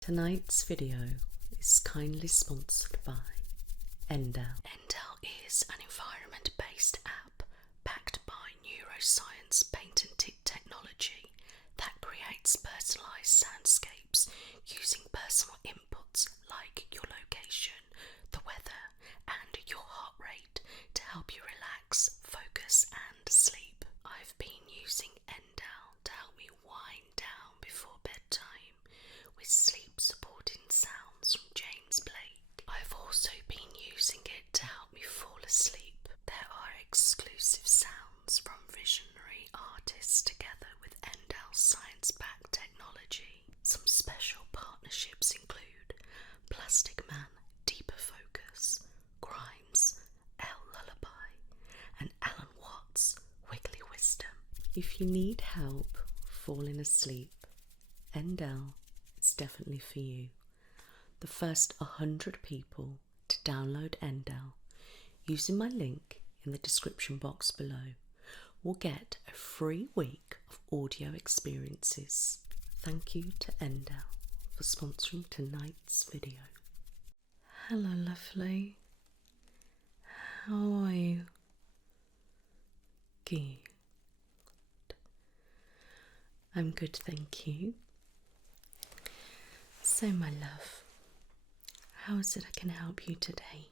Tonight's video is kindly sponsored by Endel. Endel is an environment-based app backed by neuroscience patented technology that creates personalised soundscapes using personal inputs like your location, the weather and your heart rate to help you relax, focus and sleep. I've been using Endel to help me wind down before bedtime with sleep supporting sounds from James Blake. I've also been using it to help me fall asleep. There are exclusive sounds from visionary artists together with Endel's science-backed technology. Some special partnerships include Plastic Man, Deeper Focus, Grimes, L Lullaby, and Alan Watts, Wiggly Wisdom. If you need help falling asleep, Endel is definitely for you. The first 100 people to download Endel using my link in the description box below will get a free week of audio experiences. Thank you to Endel for sponsoring tonight's video. Hello lovely, how are you? Good. I'm good, thank you. So my love, how is it I can help you today?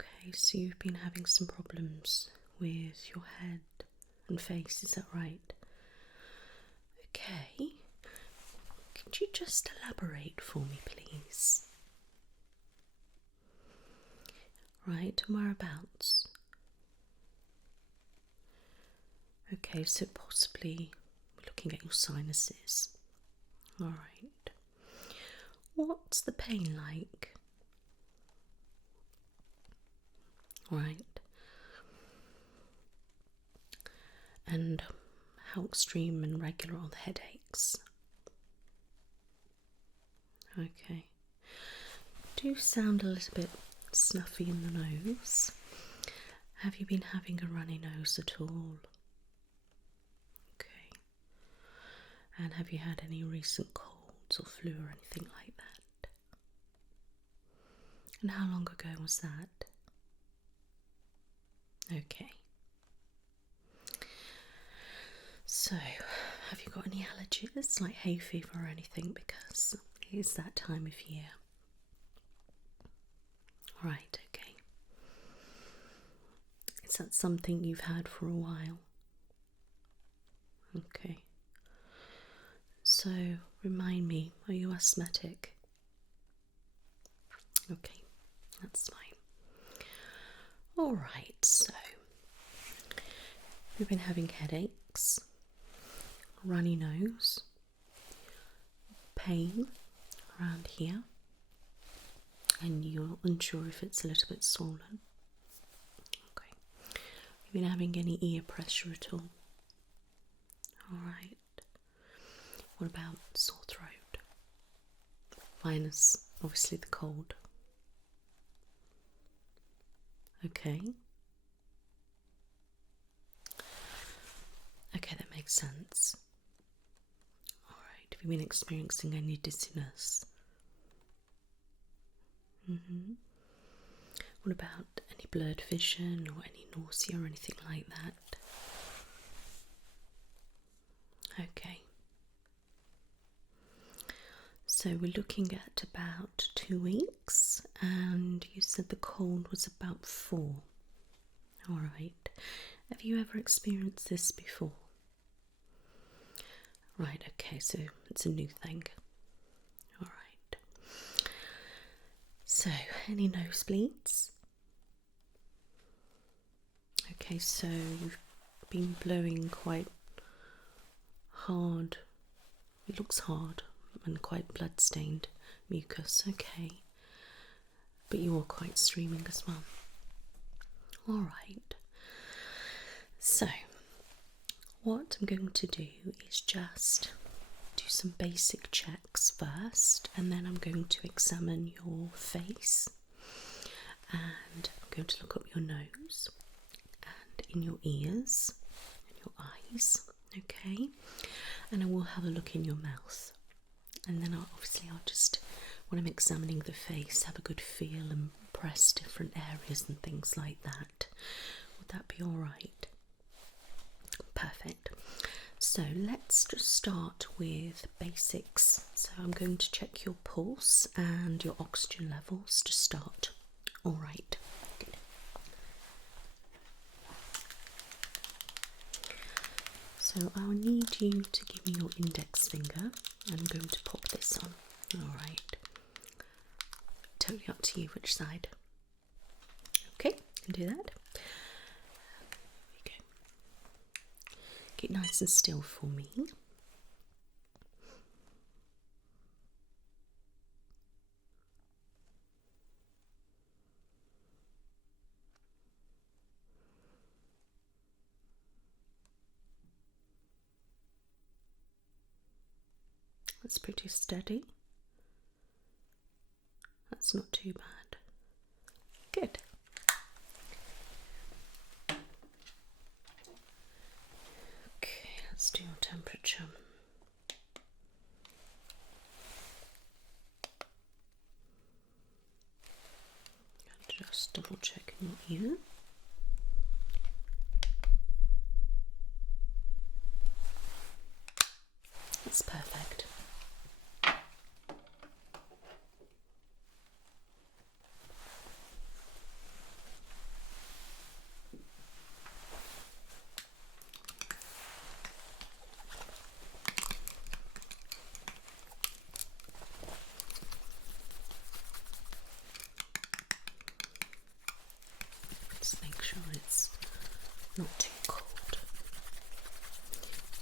Okay, so you've been having some problems with your head and face, is that right? Okay, could you just elaborate for me please? Right, and whereabouts? Okay, so possibly we're looking at your sinuses. Alright. What's the pain like? Right. And how extreme and regular are the headaches? Okay. Do sound a little bit snuffy in the nose. Have you been having a runny nose at all? Okay. And have you had any recent colds or flu or anything like that? And how long ago was that? Okay. So, have you got any allergies like hay fever or anything, because it is that time of year? Right, okay. Is that something you've had for a while? Okay. So, remind me, are you asthmatic? Okay, that's fine. Alright, so you've been having headaches, runny nose, pain around here, and you're unsure if it's a little bit swollen. Okay. You've been having any ear pressure at all? Alright. What about sore throat? Minus, obviously, the cold. Okay. Okay, that makes sense. Alright, have you been experiencing any dizziness? What about any blurred vision or any nausea or anything like that? Okay. So we're looking at about 2 weeks, and you said the cold was about 4. Alright. Have you ever experienced this before? Right, okay, so it's a new thing. Alright. So, any nosebleeds? Okay, so you've been blowing quite hard. It looks hard and quite blood-stained mucus, okay. But you are quite streaming as well. Alright. So, what I'm going to do is just do some basic checks first, and then I'm going to examine your face and going to look up your nose and in your ears and your eyes, okay? And I will have a look in your mouth. And then I'll just, when I'm examining the face, have a good feel and press different areas and things like that. Would that be alright? Perfect. So let's just start with basics. So I'm going to check your pulse and your oxygen levels to start. Alright. Good. So I'll need you to give me your index finger. I'm going to pop this on. Alright. Totally up to you which side. Okay, can do that. There we go. Get nice and still for me. That's pretty steady. That's not too bad. Good. Okay, let's do your temperature. Just double check your ear. That's perfect. Just make sure it's not too cold.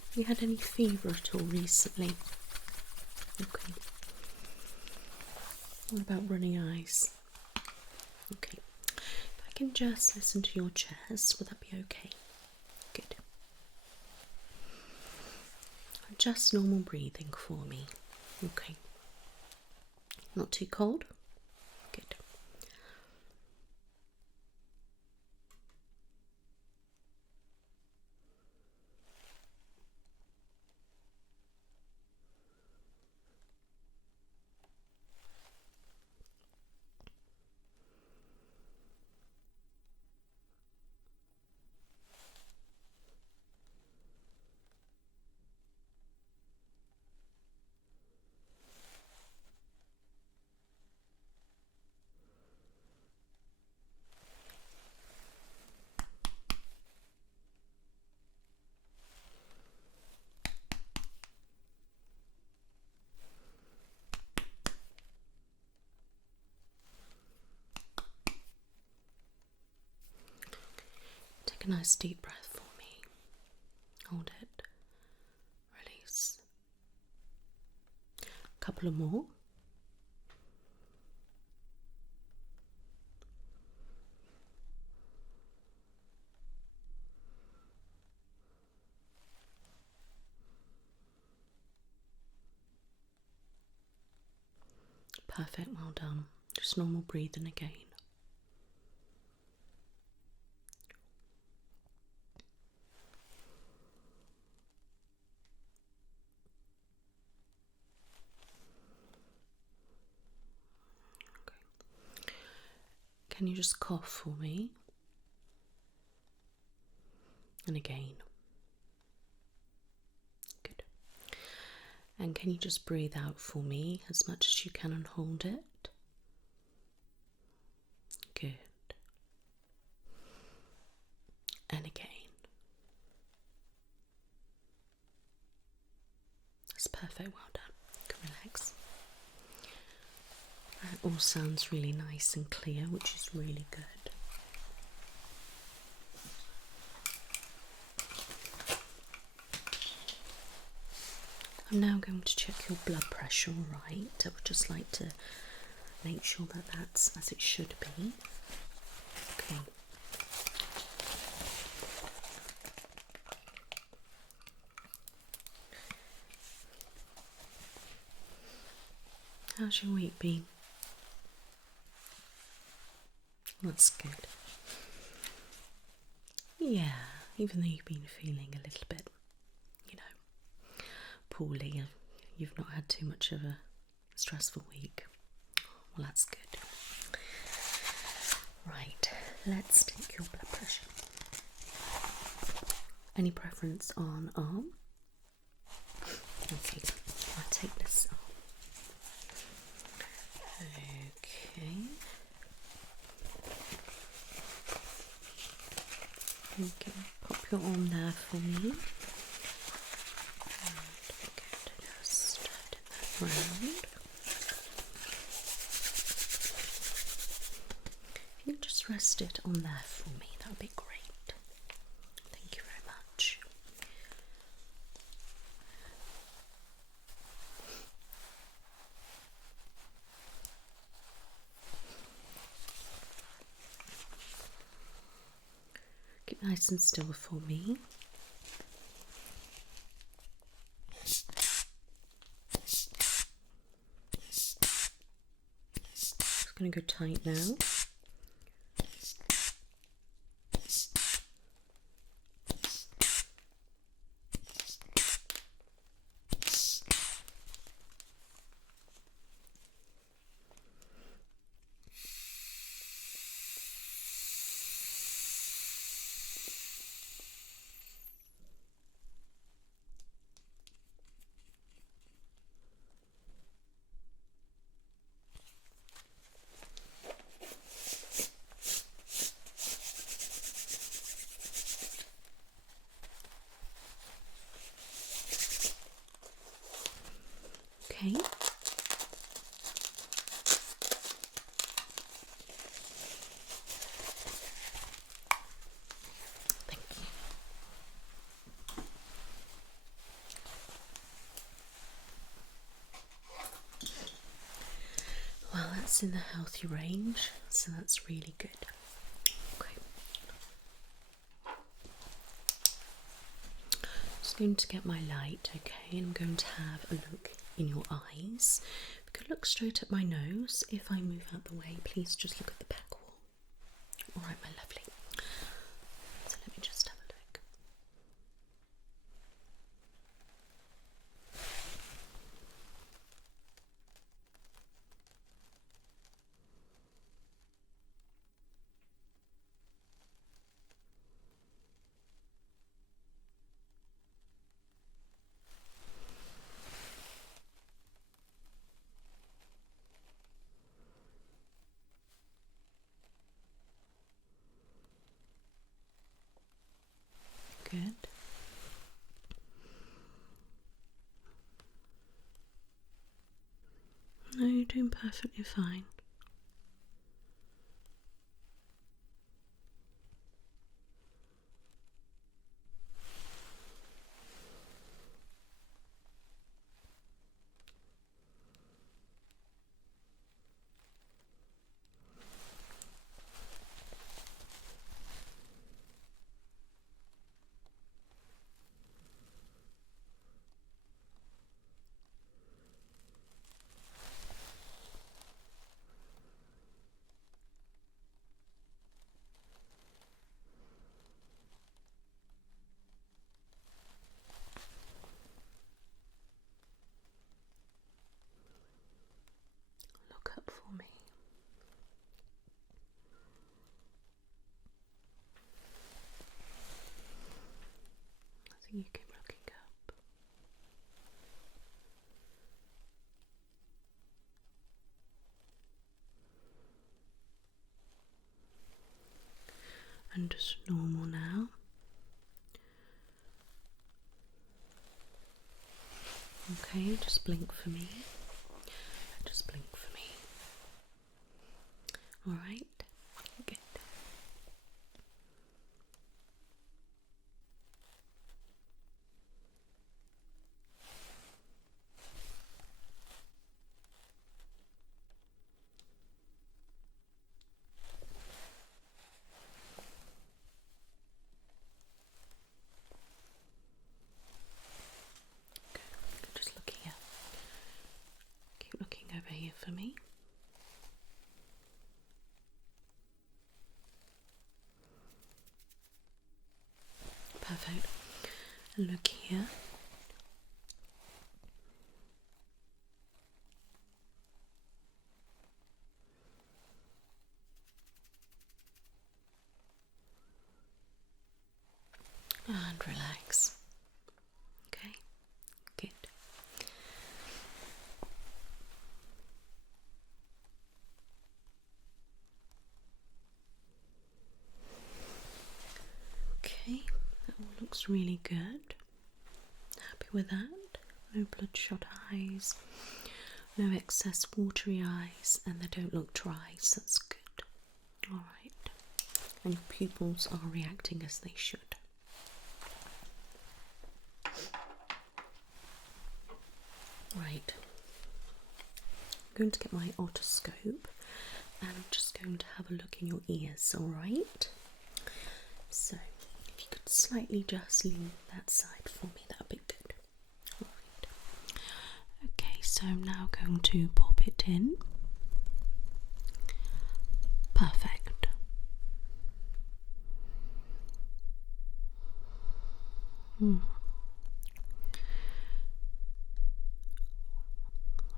Have you had any fever at all recently? Okay. What about runny eyes? Okay. If I can just listen to your chest, would that be okay? Good. Just normal breathing for me. Okay. Not too cold? Good. Take a nice deep breath for me. Hold it. Release. A couple of more. Perfect, well done. Just normal breathing again. Okay. Can you just cough for me? And again. Good. And can you just breathe out for me as much as you can and hold it? Good. And again. That's perfect, well done. You can relax. That all sounds really nice and clear, which is really good. I'm now going to check your blood pressure, alright? I would just like to make sure that that's as it should be. Okay. How's your week been? That's good. Yeah, even though you've been feeling a little bit, poorly, you've not had too much of a stressful week. Well, that's good. Right, let's take your blood pressure. Any preference on arm? Okay, I'll take this arm. Okay. Okay, pop your arm there for me. And we're going to just turn that round. If you just rest it on there for me, that would be great. Thank you very much. Keep nice and still for me. It's going to go tight now. Okay. Thank you. Well, that's in the healthy range, so that's really good. Okay. Just going to get my light, okay, and I'm going to have a look in your eyes. If you could look straight at my nose. If I move out the way, please just look at the back wall. Alright, my lovely. So let me just have a look. Good. No, you're doing perfectly fine. Look up for me. I think you keep looking up. And just normal now. Okay, just blink for me. Just blink for me. Alright, good. Good. Just looking at. Keep looking over here for me. Perfect. And look here. And relax. Okay, good. Okay, that all looks really good. Happy with that? No bloodshot eyes, no excess watery eyes, and they don't look dry, so that's good. Alright. And your pupils are reacting as they should. Right. I'm going to get my otoscope and I'm just going to have a look in your ears, alright? So, if you could slightly just lean that side for me, that would be good. Alright. Okay, so I'm now going to pop it in. Perfect.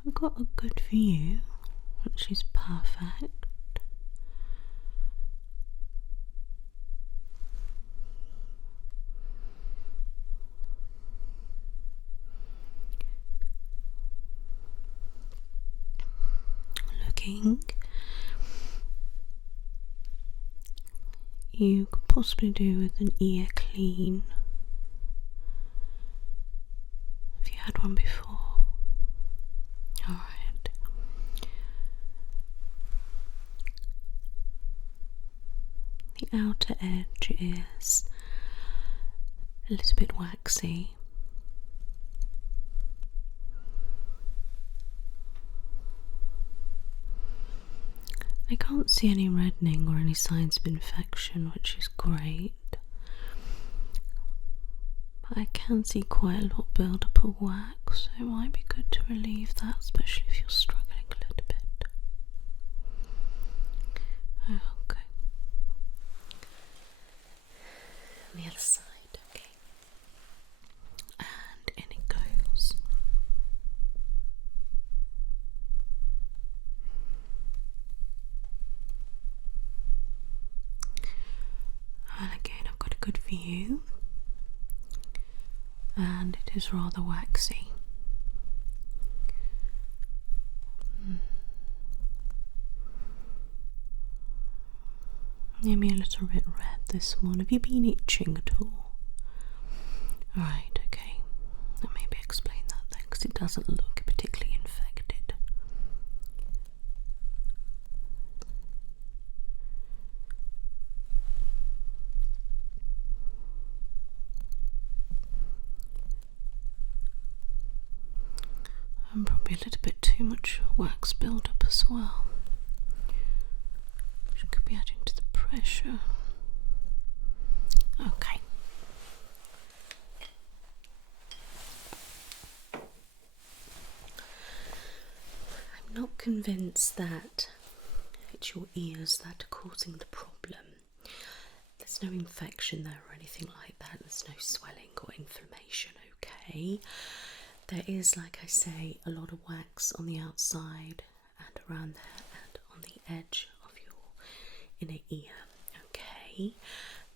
I've got a good view, which is perfect. Looking, you could possibly do with an ear clean. Have you had one before? Alright. The outer edge is a little bit waxy. I can't see any reddening or any signs of infection, which is great. But I can see quite a lot build up of wax, so it might be good to relieve that, especially if you're struggling a little bit. Okay. On the other side, okay. And in it goes. And again, I've got a good view. And it is rather waxy. Maybe a little bit red, this one. Have you been itching at all? Right, okay. That maybe explain that then, because it doesn't look particularly infected. And probably a little bit too much wax build up as well, which could be adding to the pressure. Okay. I'm not convinced that it's your ears that are causing the problem. There's no infection there or anything like that. There's no swelling or inflammation, okay? There is, like I say, a lot of wax on the outside and around there and on the edge of your inner ear, okay?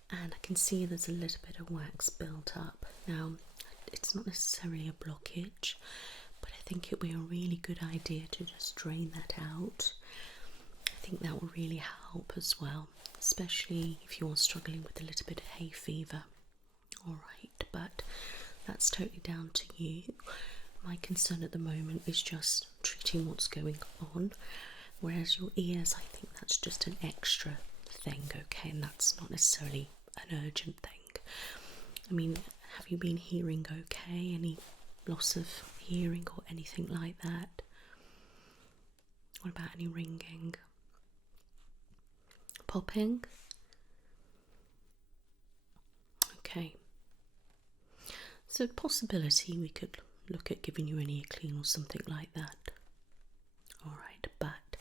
And I can see there's a little bit of wax built up. Now, it's not necessarily a blockage, but I think it would be a really good idea to just drain that out. I think that will really help as well, especially if you're struggling with a little bit of hay fever. Alright, but that's totally down to you. My concern at the moment is just treating what's going on, whereas your ears, I think that's just an extra thing, okay, and that's not necessarily an urgent thing. I mean, have you been hearing okay? Any loss of hearing or anything like that? What about any ringing? Popping? Okay. So possibility we could look at giving you an ear clean or something like that. Alright, but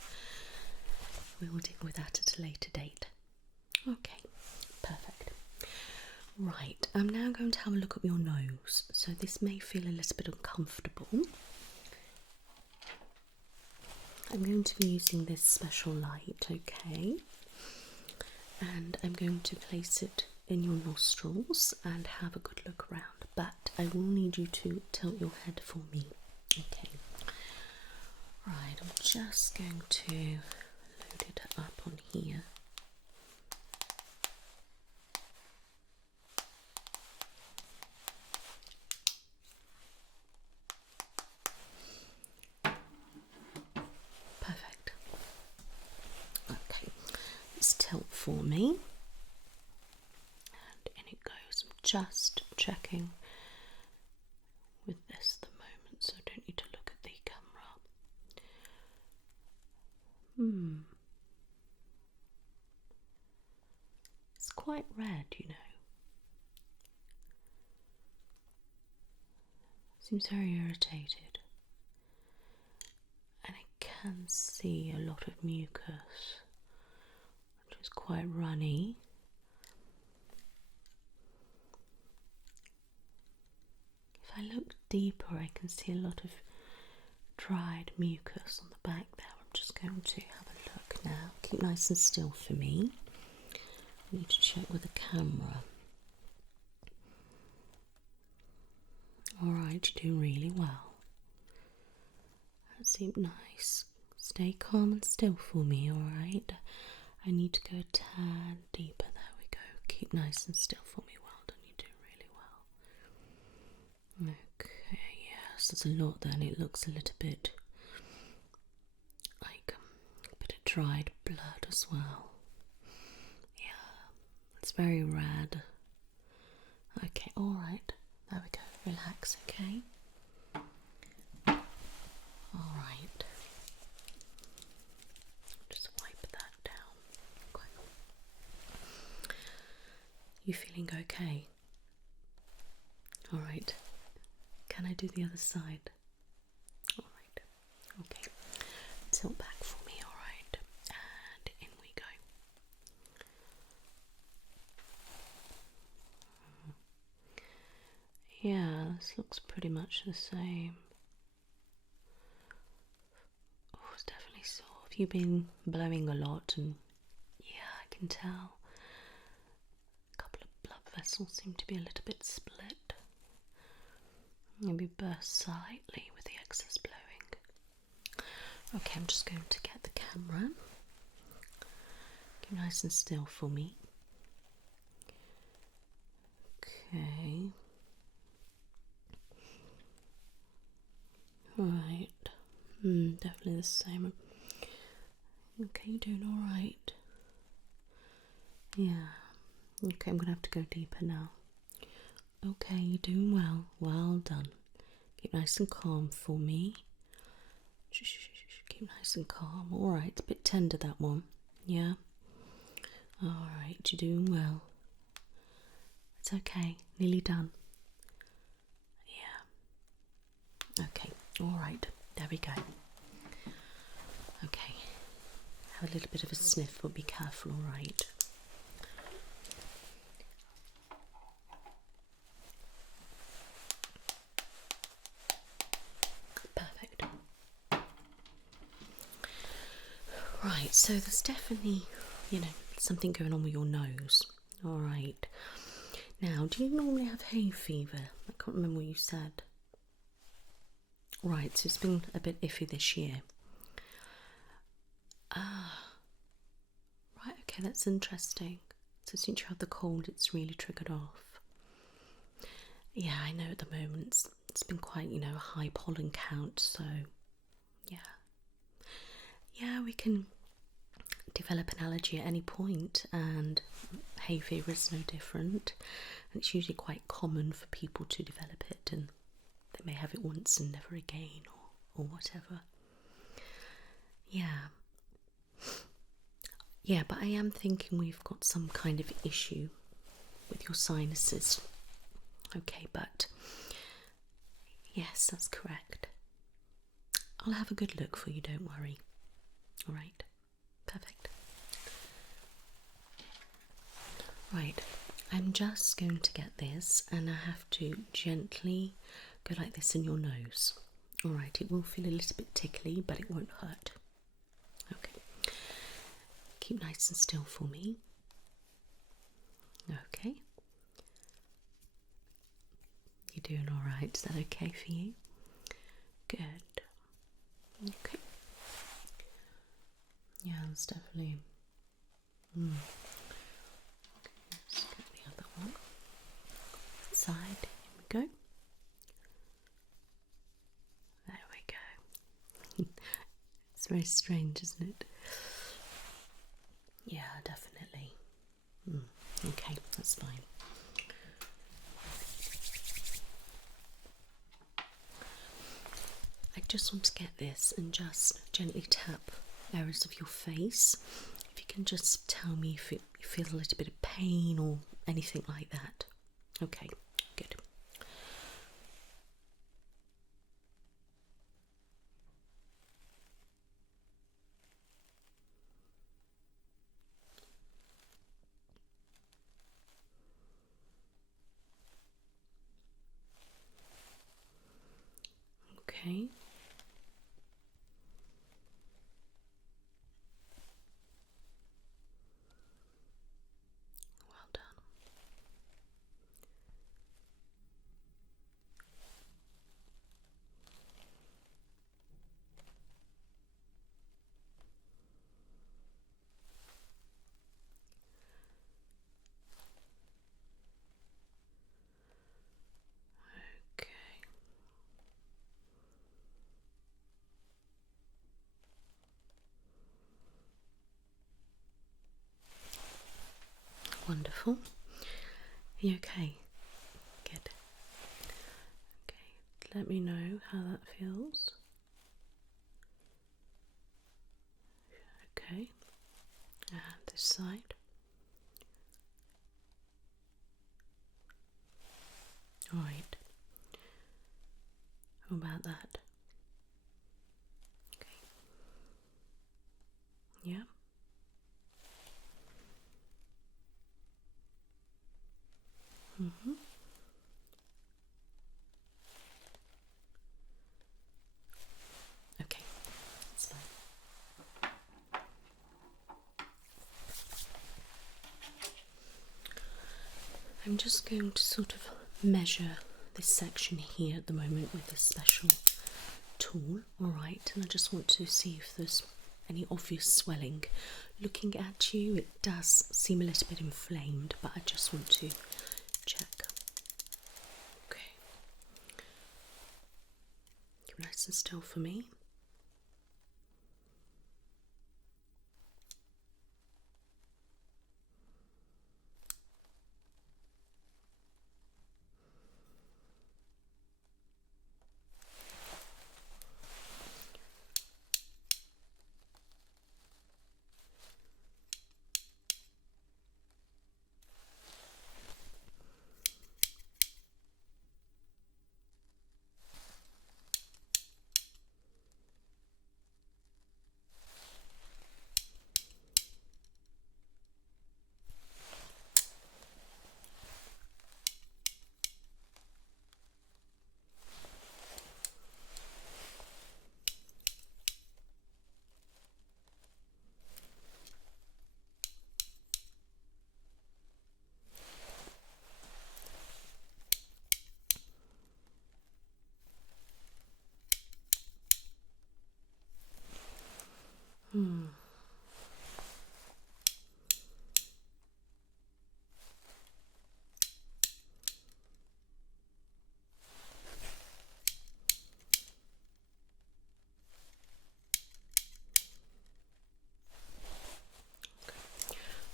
we will deal with that at a later date. Okay, perfect. Right, I'm now going to have a look at your nose. So this may feel a little bit uncomfortable. I'm going to be using this special light, okay? And I'm going to place it in your nostrils and have a good look around. But I will need you to tilt your head for me, okay? Right, I'm just going to load it up on here. Perfect. Okay, let's tilt for me. And in it goes. I'm just checking with this at the moment, so I don't need to look at the camera. It's quite red, you know. Seems very irritated. And I can see a lot of mucus, which is quite runny. If I look deeper, I can see a lot of dried mucus on the back there. I'm just going to have a look now. Keep nice and still for me. I need to check with the camera. Alright, you're doing really well. That seemed nice. Stay calm and still for me, alright? I need to go a tad deeper. There we go. Keep nice and still for me. Well done, you're doing really well. Okay, yes, there's a lot there, and it looks a little bit like a bit of dried blood as well. Yeah, it's very red. Okay, alright. There we go. Relax, okay? Alright. Just wipe that down. Okay. You feeling okay? Alright. Can I do the other side? Alright. Okay. Tilt back for me, alright. And in we go. Yeah, this looks pretty much the same. Oh, it's definitely sore. Have you been blowing a lot? And yeah, I can tell. A couple of blood vessels seem to be a little bit split. Maybe burst slightly with the excess blowing. Okay, I'm just going to get the camera. Keep nice and still for me. Okay. Right. Definitely the same. Okay, you're doing alright. Yeah. Okay, I'm gonna have to go deeper now. Okay, you're doing well. Well done. Keep nice and calm for me. Keep nice and calm. Alright, it's a bit tender, that one. Yeah? Alright, you're doing well. It's okay. Nearly done. Yeah. Okay, alright. There we go. Okay. Have a little bit of a sniff, but be careful, alright? Perfect. Right, so there's definitely, something going on with your nose. Alright. Now, do you normally have hay fever? I can't remember what you said. Right, so it's been a bit iffy this year. Right, okay, that's interesting. So since you had the cold, it's really triggered off. Yeah, I know at the moment it's been quite, a high pollen count, so yeah. Yeah, we can develop an allergy at any point, and hay fever is no different. And it's usually quite common for people to develop it, and they may have it once and never again, or whatever. Yeah. Yeah, but I am thinking we've got some kind of issue with your sinuses. Okay, but yes, that's correct. I'll have a good look for you, don't worry. Alright, perfect. Right, I'm just going to get this, and I have to gently go like this in your nose. Alright, it will feel a little bit tickly, but it won't hurt. Okay. Keep nice and still for me. Okay. You're doing alright. Is that okay for you? Good. Okay. Yeah, that's definitely. Okay, let's get the other one. Side. Here we go. There we go. It's very strange, isn't it? Yeah, definitely. Okay, that's fine. I just want to get this and just gently tap areas of your face. If you can just tell me if you feel a little bit of pain or anything like that. Okay, good. Okay. Well done. Okay. Wonderful. Are you okay? Good. Okay, let me know how that feels. Okay, and this side. Alright. How about that? Okay. Yeah. Okay, that's fine. I'm just going to sort of measure this section here at the moment with this special tool, alright, and I just want to see if there's any obvious swelling. Looking at you, it does seem a little bit inflamed, but I just want to check. Okay. Keep nice and still for me.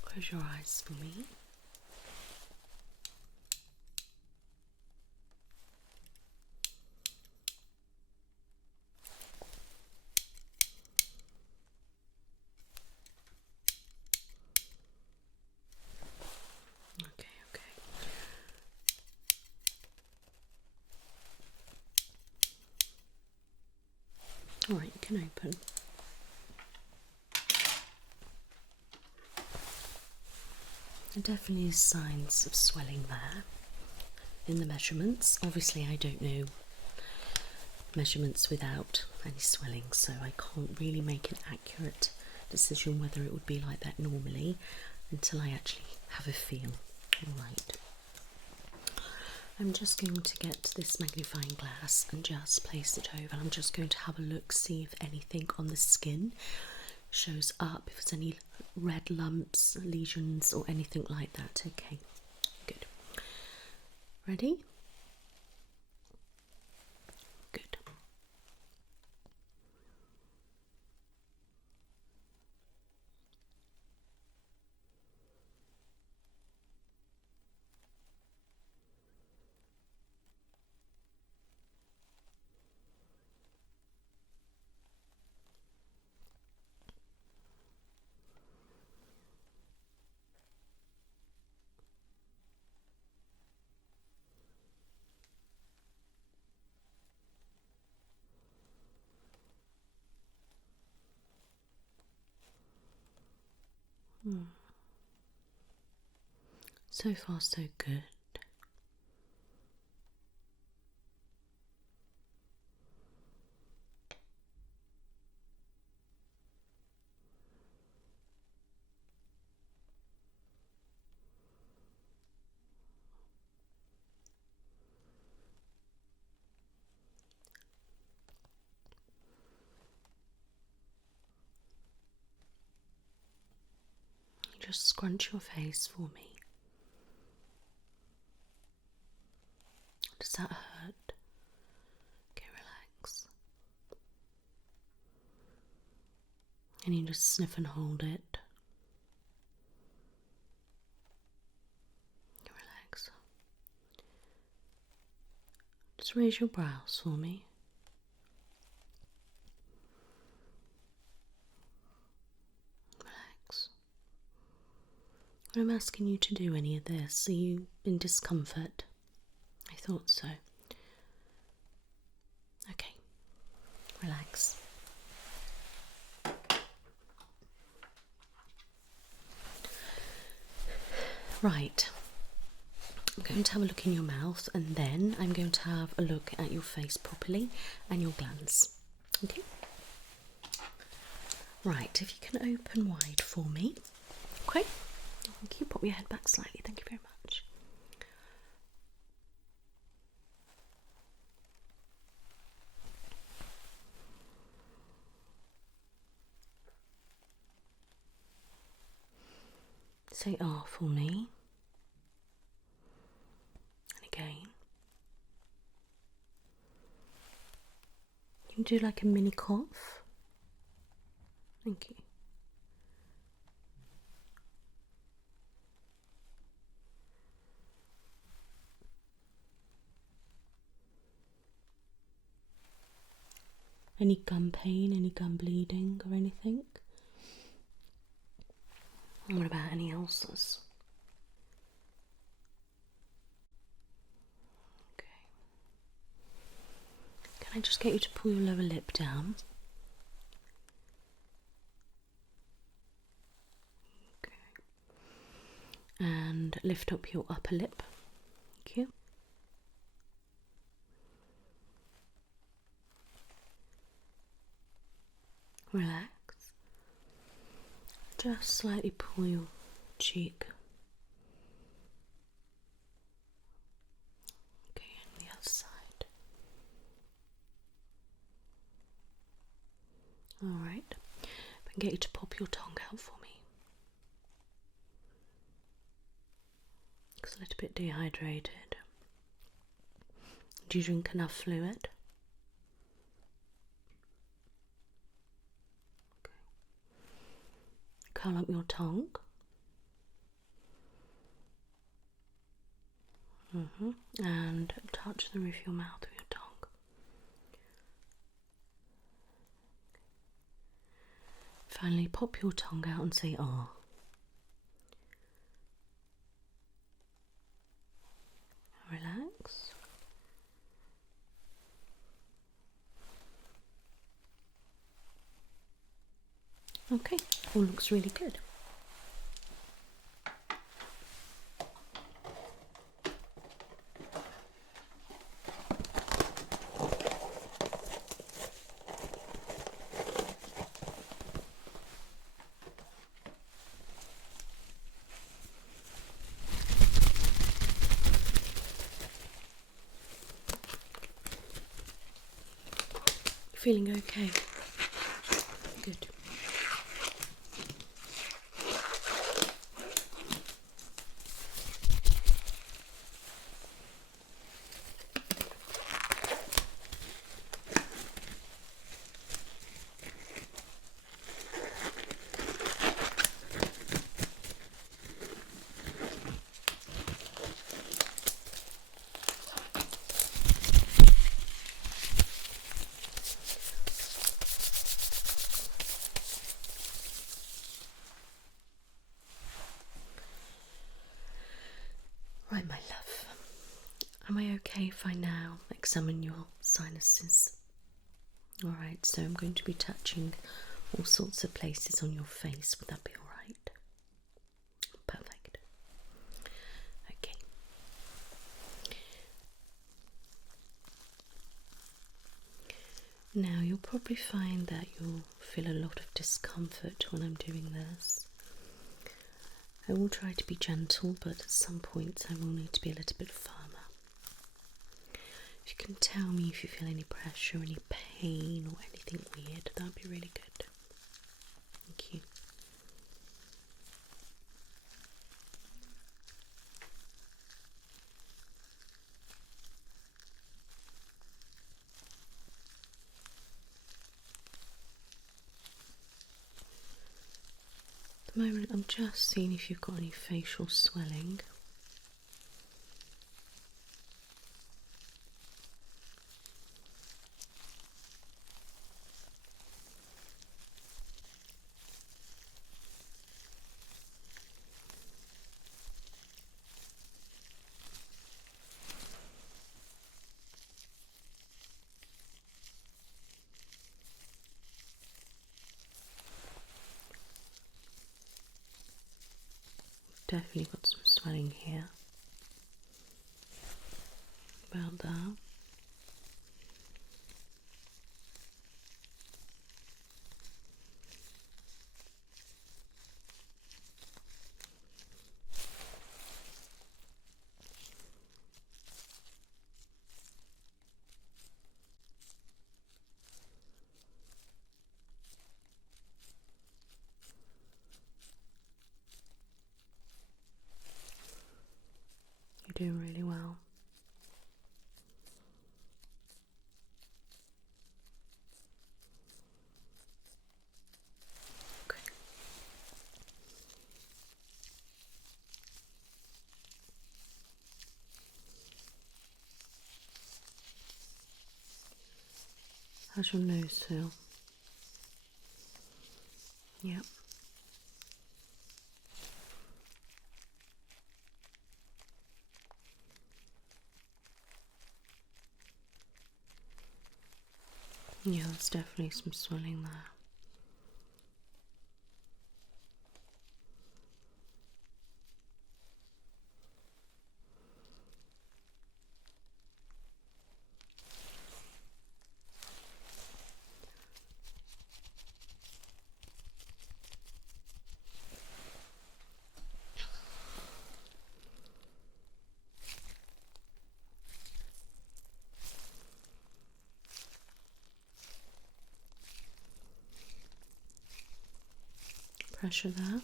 Close your eyes for me. Okay. Alright, you can open. There definitely is signs of swelling there in the measurements. Obviously I don't know measurements without any swelling, so I can't really make an accurate decision whether it would be like that normally until I actually have a feel. Alright. I'm just going to get this magnifying glass and just place it over. I'm just going to have a look, see if anything on the skin shows up, if there's any red lumps, lesions or anything like that. Okay, good. Ready? Good. So far so good. Just scrunch your face for me. Does that hurt? Okay, relax. And you just sniff and hold it. Relax. Just raise your brows for me. Relax. When I'm asking you to do any of this, are you in discomfort? I thought so. Okay, relax. Right, I'm going to have a look in your mouth and then I'm going to have a look at your face properly and your glands. Okay? Right, if you can open wide for me. Okay, thank you. Pop your head back slightly, thank you very much. Say R for me. And again. You can do like a mini cough. Thank you. Any gum pain, any gum bleeding or anything? And what about any ulcers? Okay. Can I just get you to pull your lower lip down? Okay. And lift up your upper lip. Thank you. Relax. Just slightly pull your cheek. Okay, and the other side. Alright. I can get you to pop your tongue out for me. Looks a little bit dehydrated. Do you drink enough fluid? Curl up your tongue. And touch the roof of your mouth with your tongue. Finally, pop your tongue out and say R. Relax. Okay, all looks really good. Feeling okay? Good. Right, my love. Am I okay if I now examine your sinuses? Alright, so I'm going to be touching all sorts of places on your face. Would that be alright? Perfect. Okay. Now you'll probably find that you'll feel a lot of discomfort when I'm doing this. I will try to be gentle, but at some points I will need to be a little bit firmer. If you can tell me if you feel any pressure, any pain or anything weird, that would be really good. Thank you. At the moment I'm just seeing if you've got any facial swelling. Definitely got some swelling here. About that. You're doing really well. Okay. How's your nose feel? Yep. Yeah, there's definitely some swelling there. Pressure there.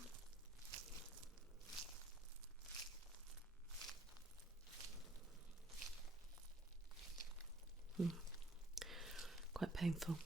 Quite painful.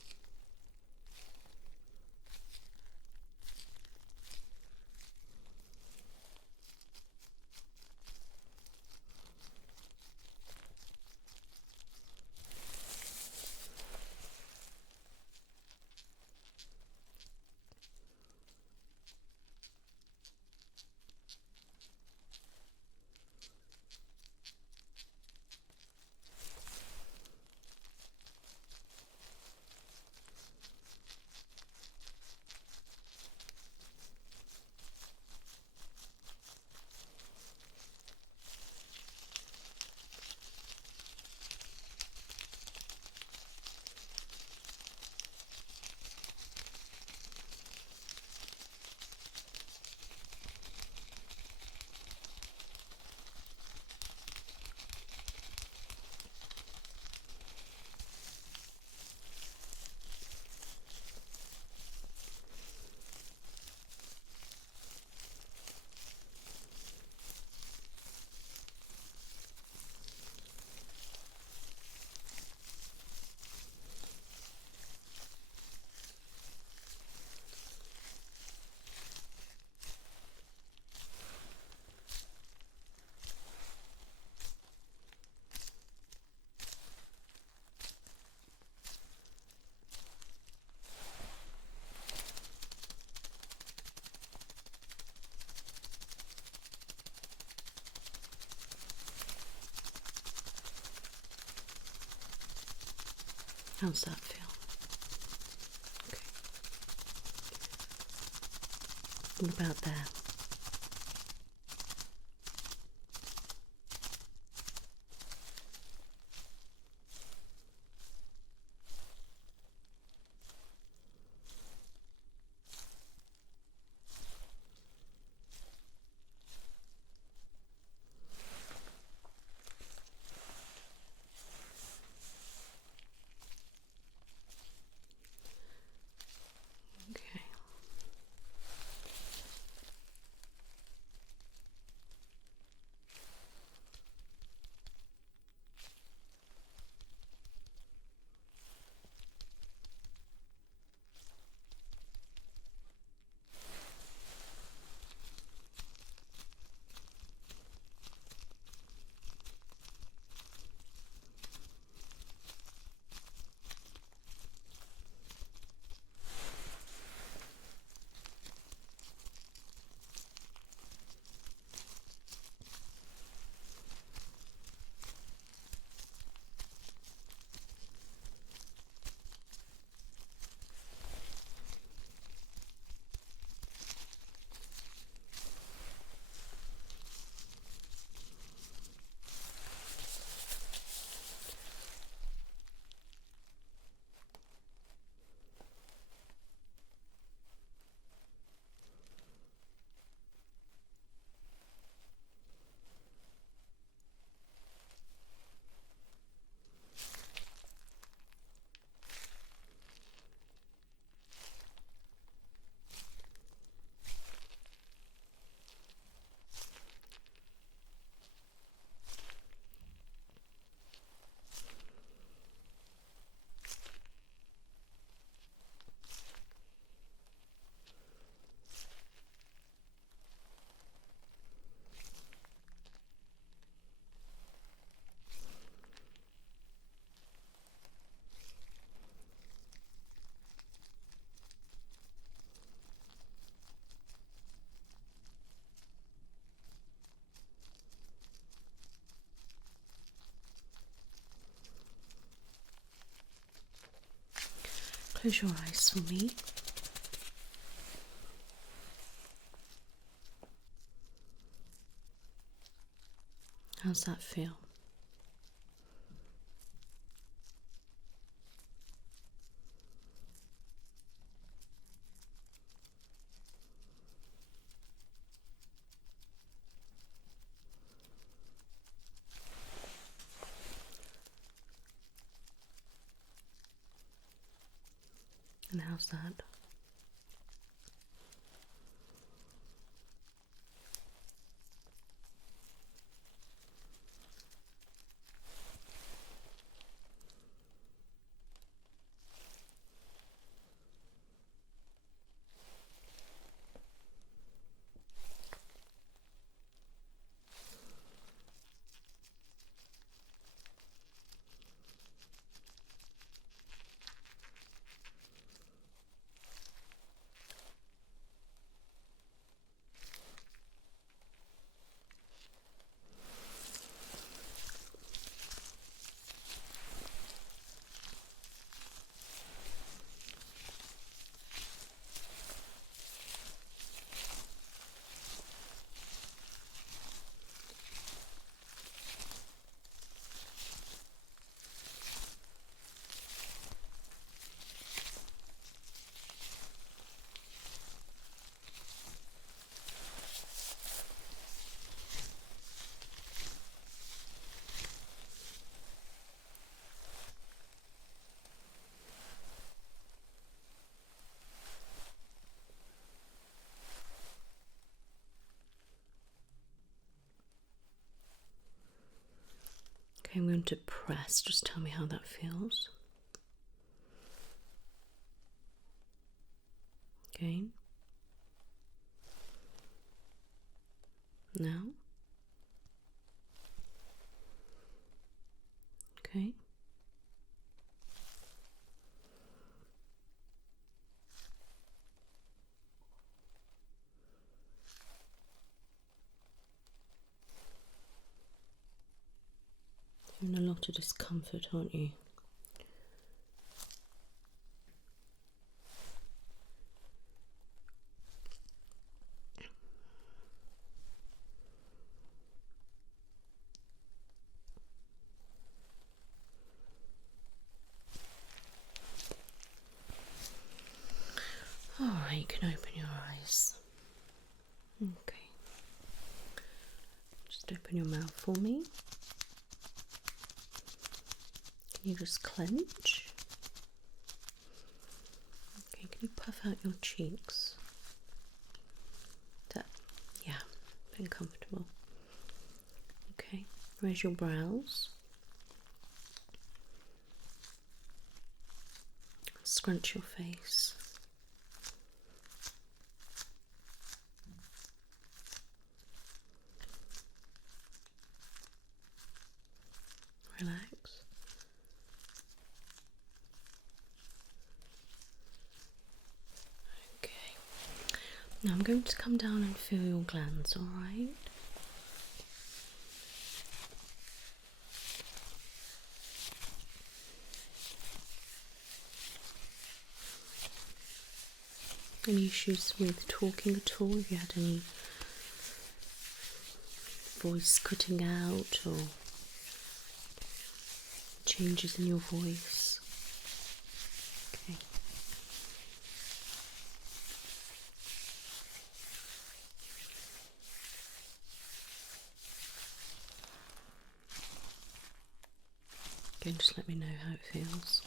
How's that feel? Okay. What about there? Close your eyes for me. How's that feel? And how's that? Okay, I'm going to press. Just tell me how that feels. Okay. Now. Okay. You're in a lot of discomfort, aren't you? Just open your mouth for me. Can you just clench? Okay, can you puff out your cheeks? That, yeah, being comfortable. Okay, raise your brows. Scrunch your face. Relax. Okay. Now I'm going to come down and feel your glands, alright? Any issues with talking at all? Have you had any voice cutting out or changes in your voice? Okay. Again, just let me know how it feels.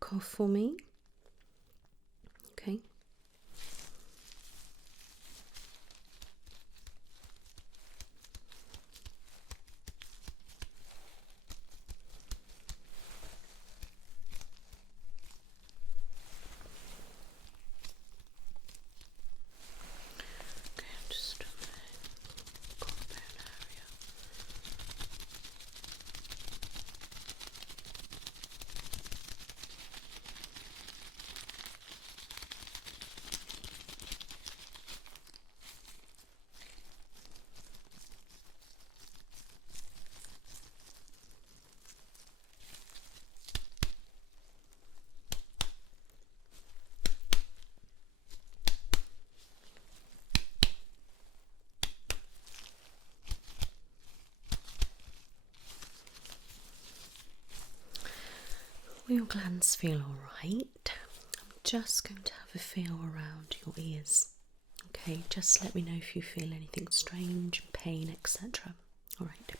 Cough for me. Okay. Just collarbone area. Will your glands feel alright? I'm just going to have a feel around your ears. Okay, just let me know if you feel anything strange, pain, etc. Alright.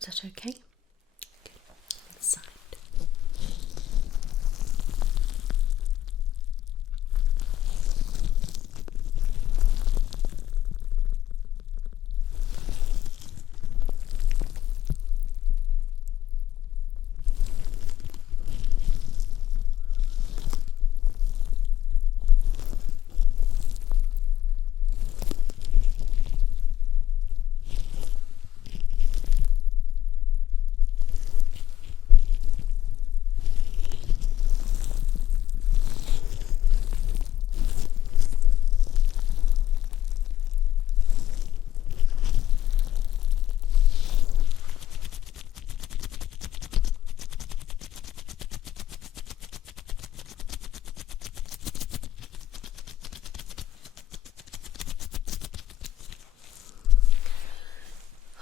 Is that okay? Okay. This side.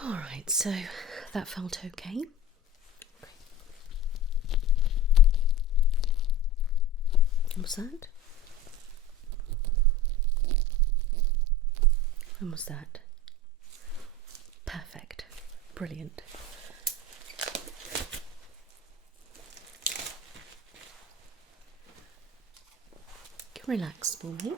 Alright, so That felt okay? What was that? When was that? Perfect. Brilliant. You can relax for me.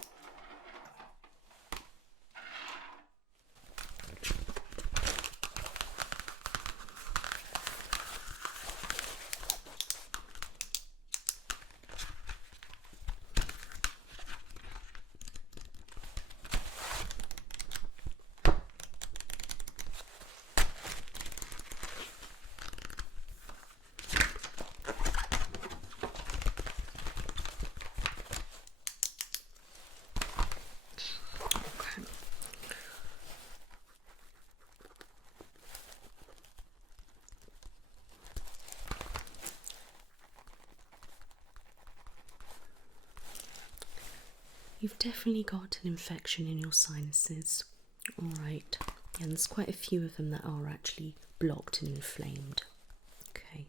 You've definitely got an infection in your sinuses. Alright, and there's quite a few of them that are actually blocked and inflamed. Okay,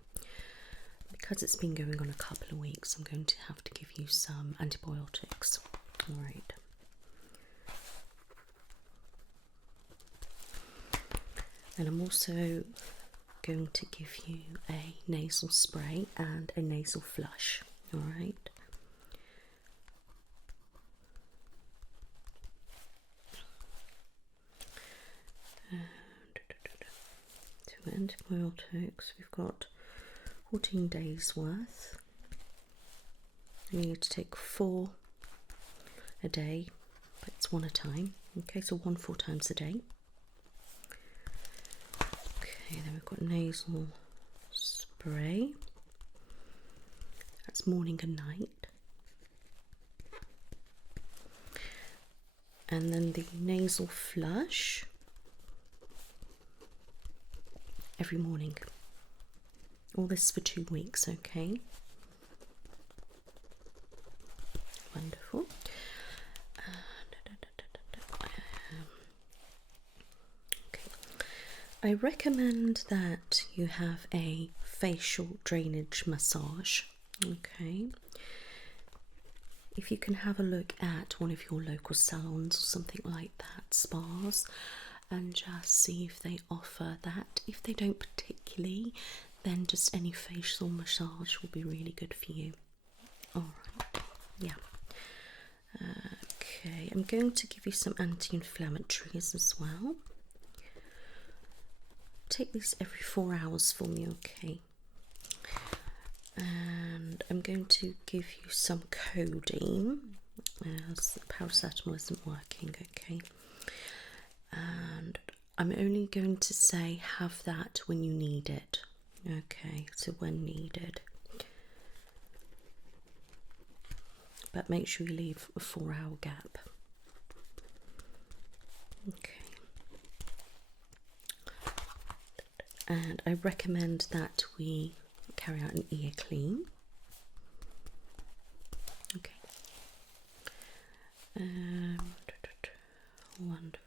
because it's been going on a couple of weeks, I'm going to have to give you some antibiotics. Alright. And I'm also going to give you a nasal spray and a nasal flush. Alright. Two antibiotics. We've got 14 days worth. You need to take 4 a day, but it's 1 a time. Okay, so 1 4 times a day. Okay, then we've got nasal spray. That's morning and night. And then the nasal flush every morning. All this for 2 weeks, okay? Wonderful. Okay. I recommend that you have a facial drainage massage, okay? If you can have a look at one of your local salons or something like that, spas, and just see if they offer that. If they don't particularly, then just any facial massage will be really good for you. Alright, yeah. Okay, I'm going to give you some anti-inflammatories as well. Take these every 4 hours for me, okay? And I'm going to give you some codeine as the paracetamol isn't working, okay? And I'm only going to say have that when you need it, okay? So when needed. But make sure you leave a 4-hour gap. Okay. And I recommend that we carry out an ear clean. Okay. Wonderful.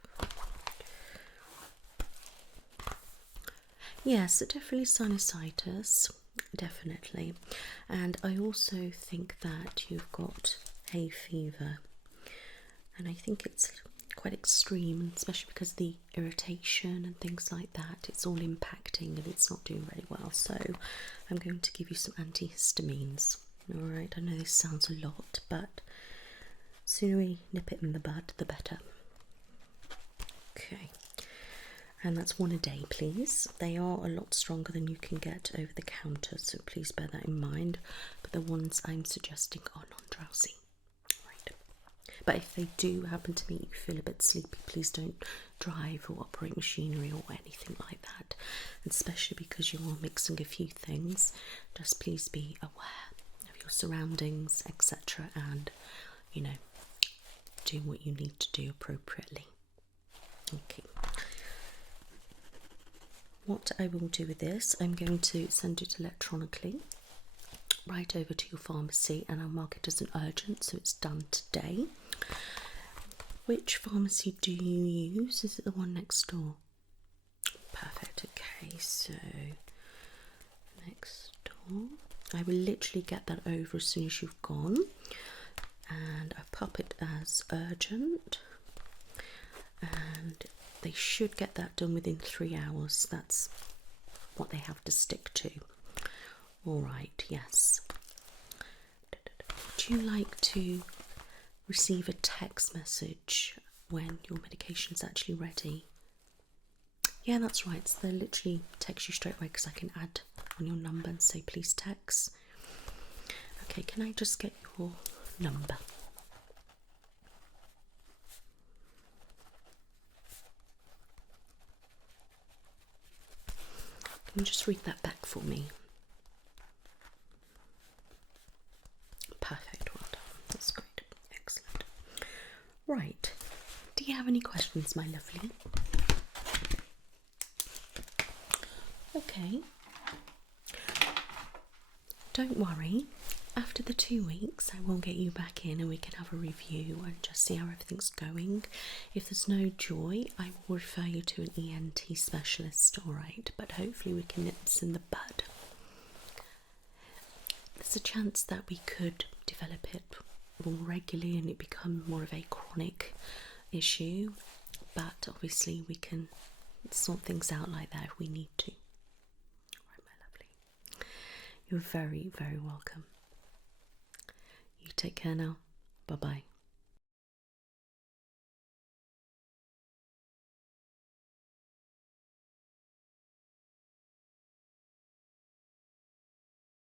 Yes, definitely sinusitis, definitely. And I also think that you've got hay fever. And I think it's quite extreme, especially because of the irritation and things like that. It's all impacting and it's not doing very well. So I'm going to give you some antihistamines. Alright, I know this sounds a lot, but sooner we nip it in the bud, the better. Okay. And that's 1 a day, please. They are a lot stronger than you can get over the counter, so please bear that in mind. But the ones I'm suggesting are non-drowsy. Right. But if they do happen to make you feel a bit sleepy, please don't drive or operate machinery or anything like that. And especially because you are mixing a few things, just please be aware of your surroundings, etc. And, you know, do what you need to do appropriately. Okay. What I will do with this, I'm going to send it electronically right over to your pharmacy, and I'll mark it as an urgent, so it's done today. Which pharmacy do you use? Is it the one next door? Perfect. okay, so next door. I will literally get that over as soon as you've gone, and I pop it as urgent, and they should get that done within 3 hours. That's what they have to stick to. Alright, yes. Would you like to receive a text message when your medication's actually ready? Yeah, that's right. So they'll literally text you straight away, because I can add on your number and say please text. Okay, can I just get your number? Can you just read that back for me? Perfect, well done. That's great. Excellent. Right. Do you have any questions, my lovely? Okay. Don't worry. After the 2 weeks, I will get you back in and we can have a review and just see how everything's going. If there's no joy, I will refer you to an ENT specialist, alright? But hopefully we can nip this in the bud. There's a chance that we could develop it more regularly and it become more of a chronic issue, but obviously we can sort things out like that if we need to. Alright, my lovely. You're very, very welcome. You take care now. Bye-bye.